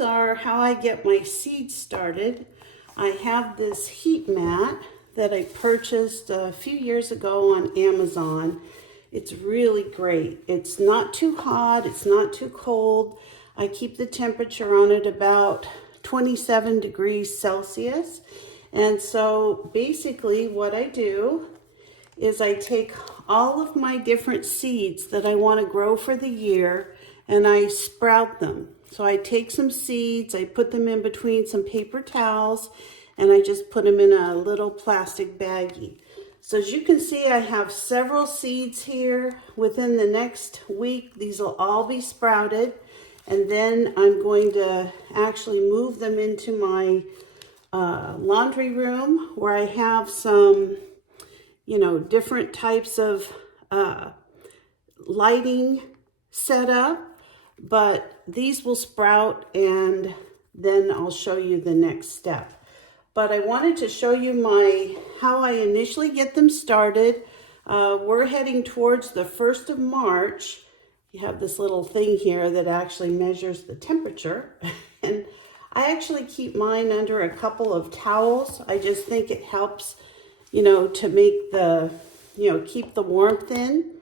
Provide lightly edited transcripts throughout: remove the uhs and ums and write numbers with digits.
these are how I get my seeds started. I have this heat mat that I purchased a few years ago on Amazon. It's really great. It's not too hot, it's not too cold. I keep the temperature on it about 27 degrees Celsius. And so basically what I do is I take all of my different seeds that I want to grow for the year and I sprout them. So I take some seeds, I put them in between some paper towels, and I just put them in a little plastic baggie. So as you can see, I have several seeds here. Within the next week, these will all be sprouted. And then I'm going to actually move them into my laundry room where I have some, different types of lighting set up. But these will sprout and then I'll show you the next step. But I wanted to show you how I initially get them started. We're heading towards the 1st of March. You have this little thing here that actually measures the temperature. And I actually keep mine under a couple of towels. I just think it helps, to make keep the warmth in.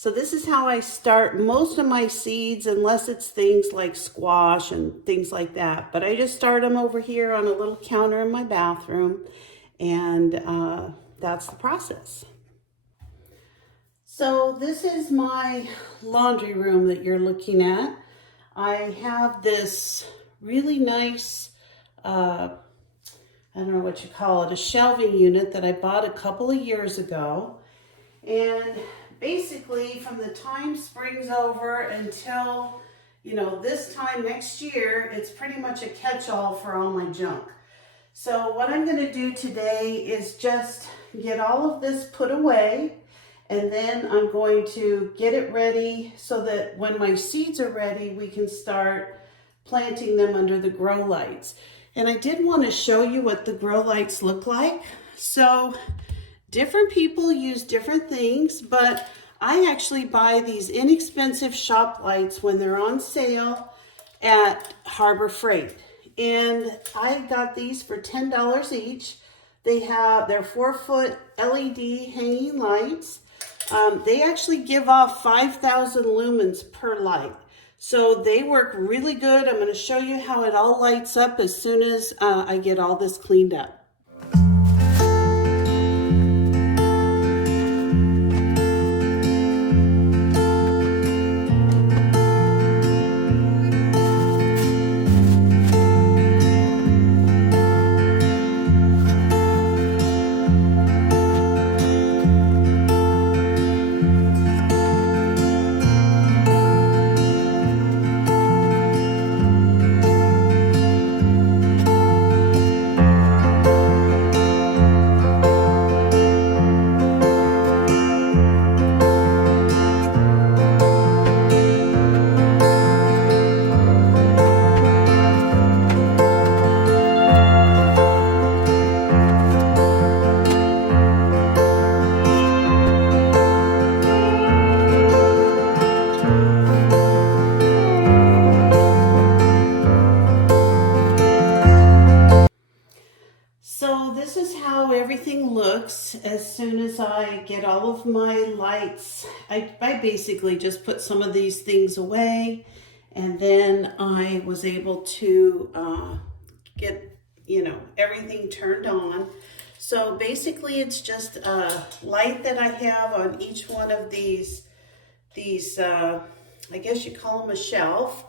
So this is how I start most of my seeds, unless it's things like squash and things like that. But I just start them over here on a little counter in my bathroom, and that's the process. So this is my laundry room that you're looking at. I have this really nice, I don't know what you call it, a shelving unit that I bought a couple of years ago. And basically, from the time spring's over until, this time next year, it's pretty much a catch-all for all my junk. So what I'm going to do today is just get all of this put away, and then I'm going to get it ready so that when my seeds are ready, we can start planting them under the grow lights. And I did want to show you what the grow lights look like. So different people use different things, but I actually buy these inexpensive shop lights when they're on sale at Harbor Freight. And I got these for $10 each. They're 4-foot LED hanging lights. They actually give off 5,000 lumens per light. So they work really good. I'm going to show you how it all lights up as soon as I get all this cleaned up. So this is how everything looks as soon as I get all of my lights. I basically just put some of these things away, and then I was able to get, everything turned on. So basically it's just a light that I have on each one of these I guess you call them a shelf.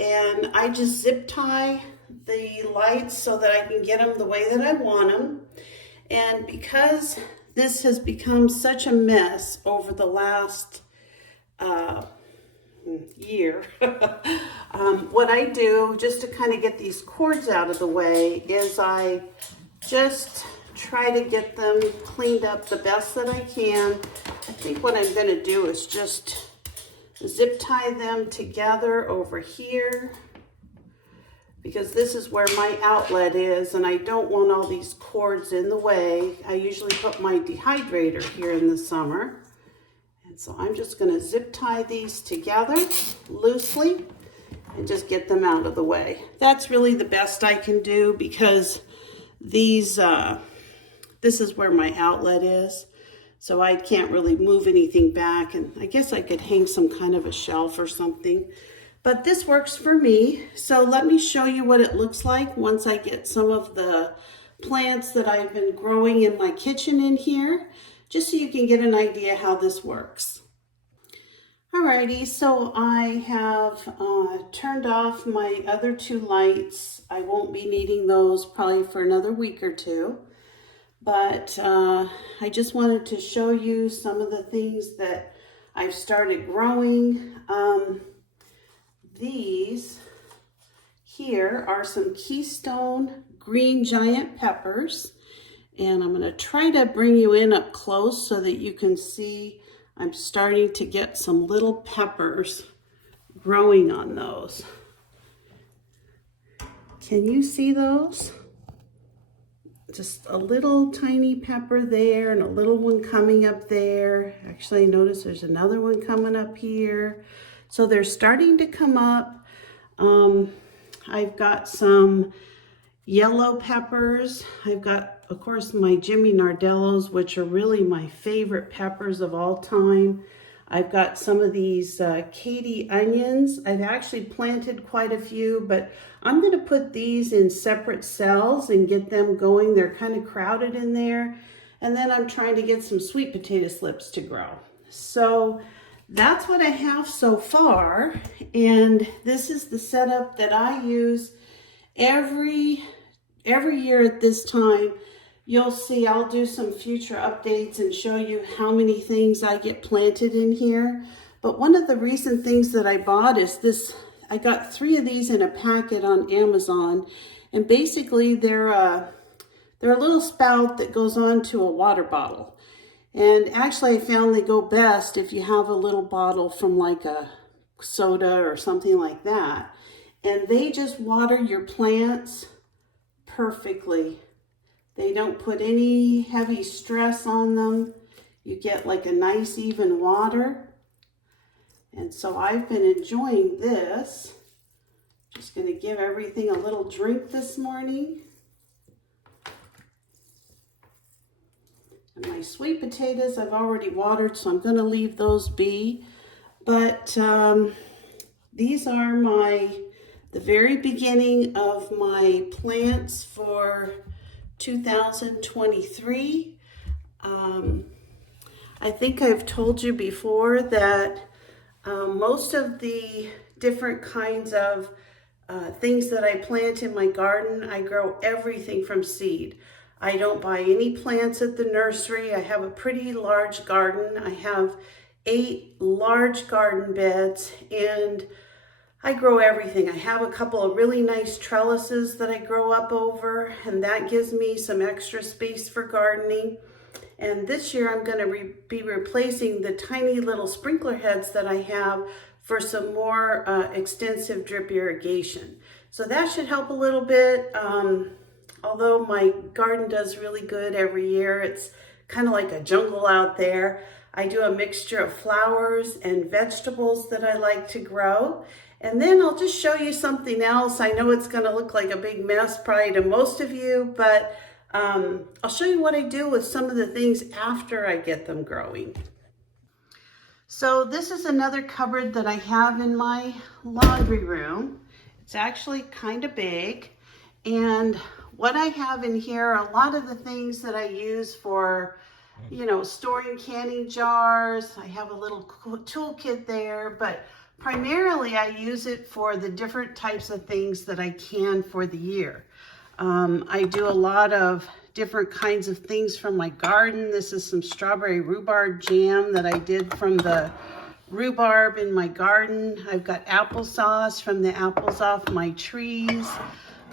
And I just zip tie the lights so that I can get them the way that I want them. And because this has become such a mess over the last year, what I do just to kind of get these cords out of the way is I just try to get them cleaned up the best that I can. I think what I'm going to do is just zip tie them together over here, because this is where my outlet is and I don't want all these cords in the way. I usually put my dehydrator here in the summer. And so I'm just going to zip tie these together loosely, and just get them out of the way. That's really the best I can do because these, this is where my outlet is. So I can't really move anything back, and I guess I could hang some kind of a shelf or something. But this works for me. So let me show you what it looks like once I get some of the plants that I've been growing in my kitchen in here, just so you can get an idea how this works. Alrighty, so I have turned off my other two lights. I won't be needing those probably for another week or two. But I just wanted to show you some of the things that I've started growing. These here are some Keystone green giant peppers. And I'm going to try to bring you in up close so that you can see I'm starting to get some little peppers growing on those. Can you see those? Just a little tiny pepper there and a little one coming up there. Actually, notice there's another one coming up here. So they're starting to come up. I've got some yellow peppers. I've got, of course, my Jimmy Nardellos, which are really my favorite peppers of all time. I've got some of these Katy onions. I've actually planted quite a few, but I'm going to put these in separate cells and get them going. They're kind of crowded in there. And then I'm trying to get some sweet potato slips to grow. So that's what I have so far. And this is the setup that I use every year at this time. You'll see I'll do some future updates and show you how many things I get planted in here. But one of the recent things that I bought is this. I got 3 of these in a packet on Amazon. And basically they're a little spout that goes onto a water bottle. And actually I found they go best if you have a little bottle from like a soda or something like that. And they just water your plants perfectly. They don't put any heavy stress on them. You get like a nice even water. And so I've been enjoying this. Just going to give everything a little drink this morning. And my sweet potatoes I've already watered, so I'm going to leave those be. But these are the very beginning of my plants for 2023. I think I've told you before that most of the different kinds of things that I plant in my garden, I grow everything from seed. I don't buy any plants at the nursery. I have a pretty large garden. I have 8 large garden beds, and I grow everything. I have a couple of really nice trellises that I grow up over, and that gives me some extra space for gardening. And this year I'm going to be replacing the tiny little sprinkler heads that I have for some more extensive drip irrigation. So that should help a little bit. Although my garden does really good every year, it's kind of like a jungle out there. I do a mixture of flowers and vegetables that I like to grow. And then I'll just show you something else. I know it's going to look like a big mess probably to most of you, but I'll show you what I do with some of the things after I get them growing. So this is another cupboard that I have in my laundry room. It's actually kind of big. And what I have in here are a lot of the things that I use for, you know, storing canning jars. I have a little toolkit there, but primarily I use it for the different types of things that I can for the year. I do a lot of different kinds of things from my garden. This is some strawberry rhubarb jam that I did from the rhubarb in my garden. I've got applesauce from the apples off my trees.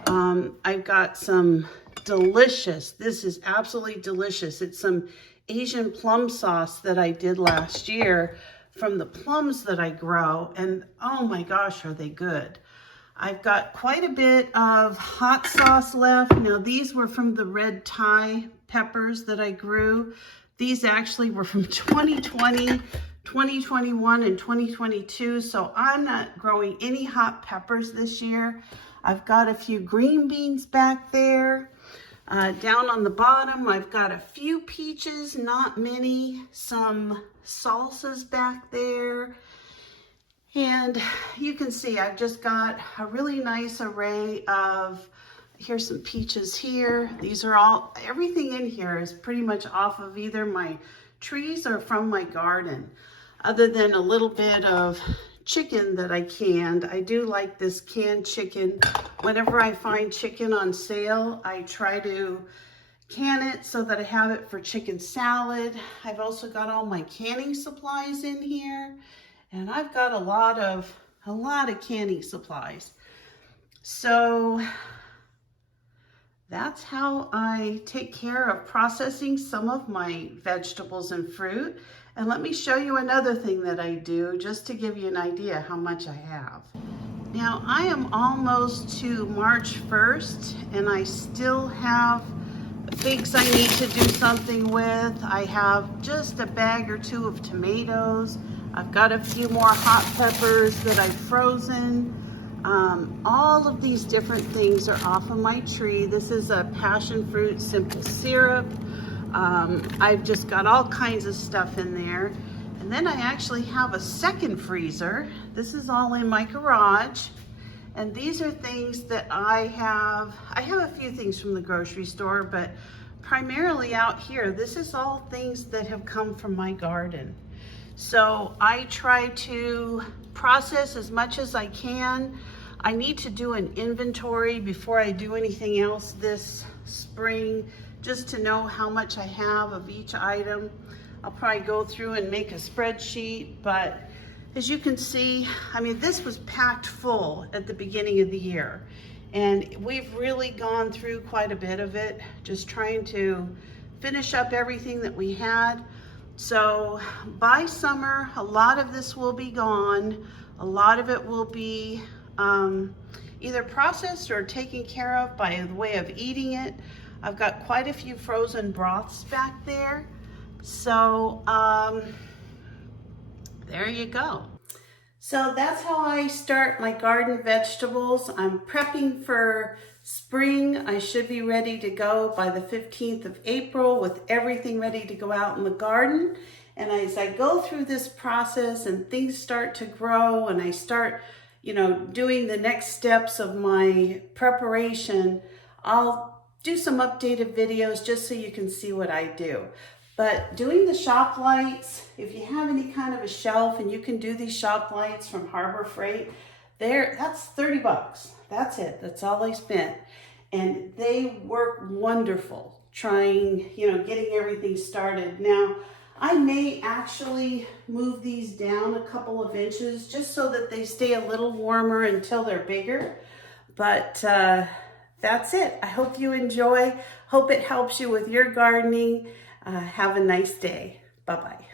I've got some delicious, this is absolutely delicious. It's some Asian plum sauce that I did last year from the plums that I grow, and oh my gosh, are they good. I've got quite a bit of hot sauce left. Now these were from the red Thai peppers that I grew. These actually were from 2020, 2021 and 2022, so I'm not growing any hot peppers this year. I've got a few green beans back there. Down on the bottom, I've got a few peaches, not many, some salsas back there. And you can see I've just got a really nice array of, here's some peaches here. These are all, everything in here is pretty much off of either my trees or from my garden. Other than a little bit of chicken that I canned. I do like this canned chicken. Whenever I find chicken on sale, I try to can it so that I have it for chicken salad. I've also got all my canning supplies in here, and I've got a lot of canning supplies. So that's how I take care of processing some of my vegetables and fruit. And let me show you another thing that I do just to give you an idea how much I have. Now I am almost to March 1st and I still have figs I need to do something with. I have just a bag or two of tomatoes. I've got a few more hot peppers that I've frozen. All of these different things are off of my tree. This is a passion fruit simple syrup. I've just got all kinds of stuff in there. And then I actually have a second freezer. This is all in my garage. And these are things that I have a few things from the grocery store, but primarily out here, this is all things that have come from my garden. So I try to process as much as I can. I need to do an inventory before I do anything else this spring, just to know how much I have of each item. I'll probably go through and make a spreadsheet, but as you can see, I mean, this was packed full at the beginning of the year, and we've really gone through quite a bit of it, just trying to finish up everything that we had. So by summer, a lot of this will be gone. A lot of it will be either processed or taken care of by the way of eating it. I've got quite a few frozen broths back there. So there you go. So that's how I start my garden vegetables. I'm prepping for spring. I should be ready to go by the 15th of April with everything ready to go out in the garden. And as I go through this process and things start to grow and I start, doing the next steps of my preparation, I'll do some updated videos just so you can see what I do. But doing the shop lights, if you have any kind of a shelf and you can do these shop lights from Harbor Freight, that's 30 bucks. That's it. That's all I spent. And they work wonderful trying, getting everything started. Now, I may actually move these down a couple of inches just so that they stay a little warmer until they're bigger. But that's it. I hope you enjoy. Hope it helps you with your gardening. Have a nice day. Bye-bye.